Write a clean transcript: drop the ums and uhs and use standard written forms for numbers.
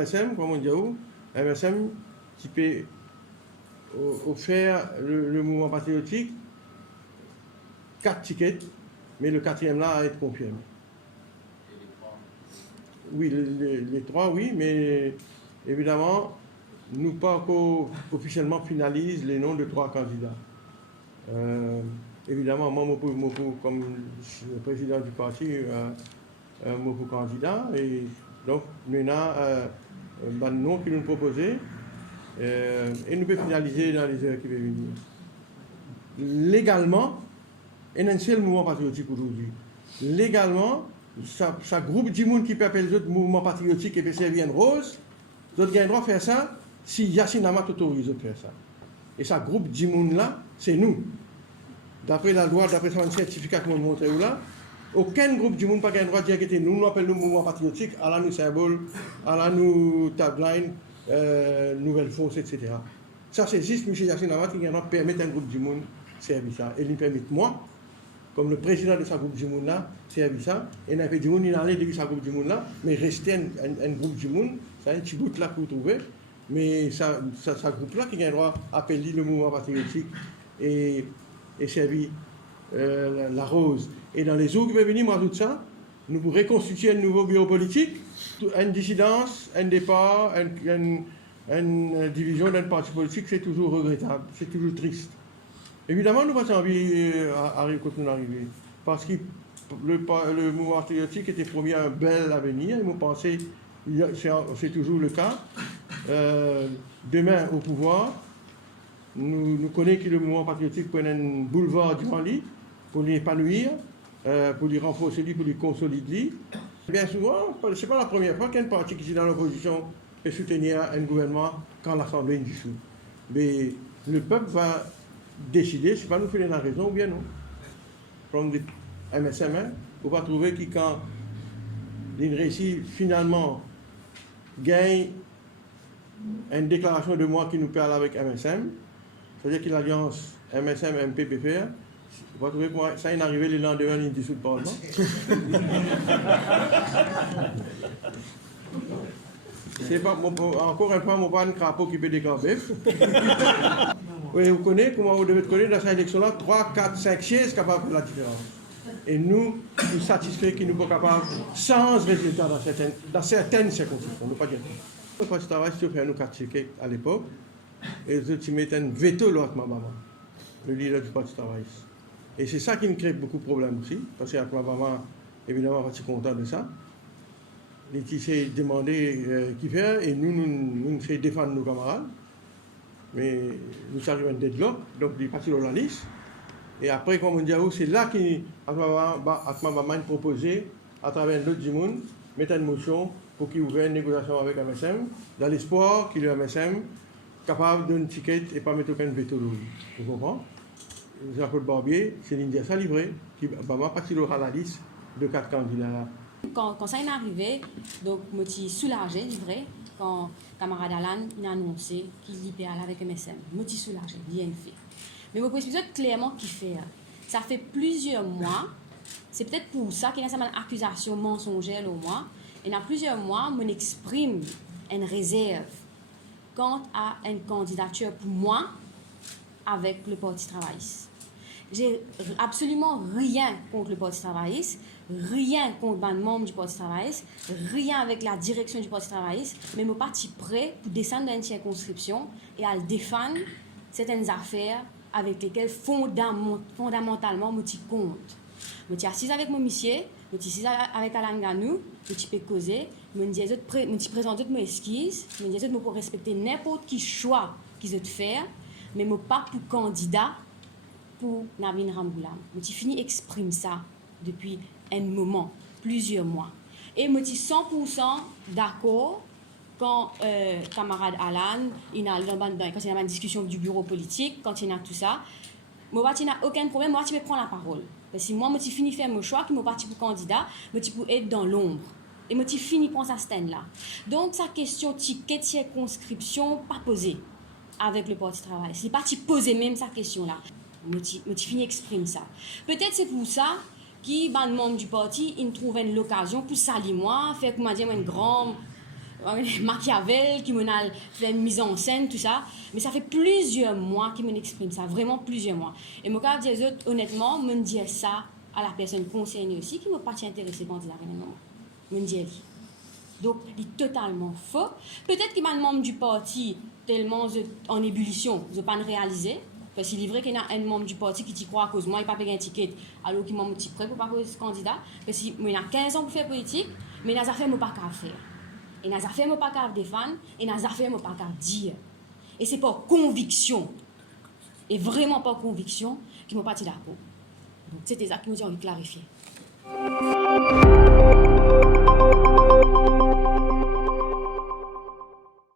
MSM, comme on dit, MSM qui peut offrir le mouvement patriotique 4 tickets, mais le 4e là à être confirmé. Oui, les 3, oui, mais évidemment, nous pas encore officiellement finalise les noms de 3 candidats. Évidemment, moi, comme le président du parti, moi, pour candidat, et donc, maintenant, le nom qui nous proposé, et nous pouvons finaliser dans les heures qui vont venir. Légalement, il y a un seul mouvement patriotique aujourd'hui. Légalement, ça groupe du monde qui peut appeler les autres mouvements patriotiques et peut servir une rose, les autres ont le droit de faire ça si Yassine Amat autorise de faire ça. Et ça groupe du monde là, c'est nous. D'après la loi, d'après un certificat que nous montrons là, aucun groupe du monde n'a pas le droit de dire que nous appelons le mouvement patriotique, à la nous symbole, à la nous tagline, nouvelle force, etc. Ça, c'est juste M. Yassine Amat qui permet à un groupe du monde de servir ça. Et il permet moi, comme le président de ce groupe du monde là, servir ça. Et il a fait du monde, il a allé de ce groupe du monde là, mais rester un groupe du monde, c'est un petit bout là pour trouver. Mais ça groupe là qui a le droit d'appeler le mouvement patriotique et servir la rose. Et dans les jours qui vont venir, moi, tout ça, nous pourrons reconstituer un nouveau bureau politique, une dissidence, un départ, une division d'un parti politique, c'est toujours regrettable, c'est toujours triste. Évidemment, nous n'avons pas envie quand nous arrivons, parce que le mouvement patriotique était promis un bel avenir, et nous pensons, c'est toujours le cas. Demain, au pouvoir, nous connaissons que le mouvement patriotique prend un boulevard du Mali pour l'épanouir, pour lui renforcer, pour lui consolider. Bien souvent, ce n'est pas la première fois qu'un parti qui est dans l'opposition peut soutenir un gouvernement quand l'Assemblée est dissoute. Mais le peuple va décider, c'est pas nous faire la raison ou bien non. Comme des MSM, on va trouver que quand il réussit finalement gagne une déclaration de moi qui nous parle avec MSM, c'est-à-dire que l'alliance MSM-MPPFR, on va trouver que ça est arrivé le lendemain d'une dissoute le Parlement. C'est pas, encore une fois, mon pas un crapaud qui peut décamper. Oui, vous connaissez comment vous devez connaître dans cette élection-là, 3, 4, 5 sièges capables de faire la différence. Et nous satisfaits que nous sommes capables, sans résultat dans certaines circonstances. Nous pas dire. Le Parti travail, si on fait nous 4 tickets à l'époque, et les autres mettent un veto l'autre maman, le leader du Parti travail. Et c'est ça qui nous crée beaucoup de problèmes aussi, parce que maman, évidemment, pas si content de ça. Il s'est demandé qui faire, et nous fait défendre nos camarades. Mais nous arrivons à un deadlock, donc il est parti dans la liste. Et après, comme on dit, c'est là qu'il a proposé, à travers l'autre du monde, mettre une motion pour qu'il ouvre une négociation avec MSM, dans l'espoir qu'il y ait MSM capable de donner un ticket et pas mettre aucun veto. Vous comprenez? Jean-Claude Barbier, c'est l'India ça livré, qui va partir dans la liste de 4 candidats là. Quand ça est arrivé, donc je me suis soulagé, livré, quand camarade Alan a annoncé qu'il y allait avec MSM. Je me suis soulagé, bien fait. Mais je peux expliquer clairement qui fait. Ça fait plusieurs mois, c'est peut-être pour ça qu'il y a une accusation mensongère au mois. Et dans plusieurs mois, je exprime une réserve quant à une candidature pour moi avec le Parti travailliste. J'ai absolument rien contre le Parti travailliste, rien contre les membres du Parti travailliste, rien avec la direction du Parti travailliste, mais je suis parti prêt pour descendre dans une circonscription et à défendre certaines affaires avec lesquelles fondamentalement je suis contre. Je suis assise avec mon monsieur, je suis assise avec Alain Ganou, je suis causer, je suis présente toutes mes esquisses, je dis que je peux respecter n'importe quel choix qu'ils ont fait, mais je ne suis pas pour candidat pour Navin Ramboulam. Je suis fini exprime ça depuis un moment, plusieurs mois. Et je suis 100% d'accord quand camarade Alan, quand il y a une discussion du bureau politique, quand il y a tout ça, moi, il n'y a aucun problème, moi, je prends la parole. Parce que moi, je suis fini de faire mon choix, que je suis parti pour candidat, je suis pour être dans l'ombre. Et je suis fini de prendre sa stand là. Donc, sa question ticket circonscription, pas posée avec le Parti travail. C'est pas poser même sa question là. Je suis fini exprime ça. Peut-être c'est pour ça que les membres du parti ils trouvent une occasion pour salir moi, faire comment dire une grande Machiavel, qui m'a fait une mise en scène, tout ça. Mais ça fait plusieurs mois qu'il m'exprime ça, vraiment plusieurs mois. Et moi, quand je dis honnêtement, je me dis ça à la personne concernée aussi, qui ne m'a pas intéressée par dire événement. Je me dis donc, il est totalement faux. Peut-être qu'il m'a membre du parti tellement en ébullition, je n'ai pas réalisé. Parce qu'il est vrai qu'il y a un membre du parti qui croit à cause de moi, il n'a pas payé un ticket, alors qu'il m'a dit prêt pour pas poser candidat. Parce qu'il y a 15 ans pour faire politique, mais il n'a pas fait, qu'à faire. Et il n'a pas fait, qu'à défendre, et il n'a pas fait, qu'à dire. Et c'est pas conviction, et vraiment pas conviction, qui m'a pas dit d'accord. Donc, c'était ça qui nous a envie de clarifier.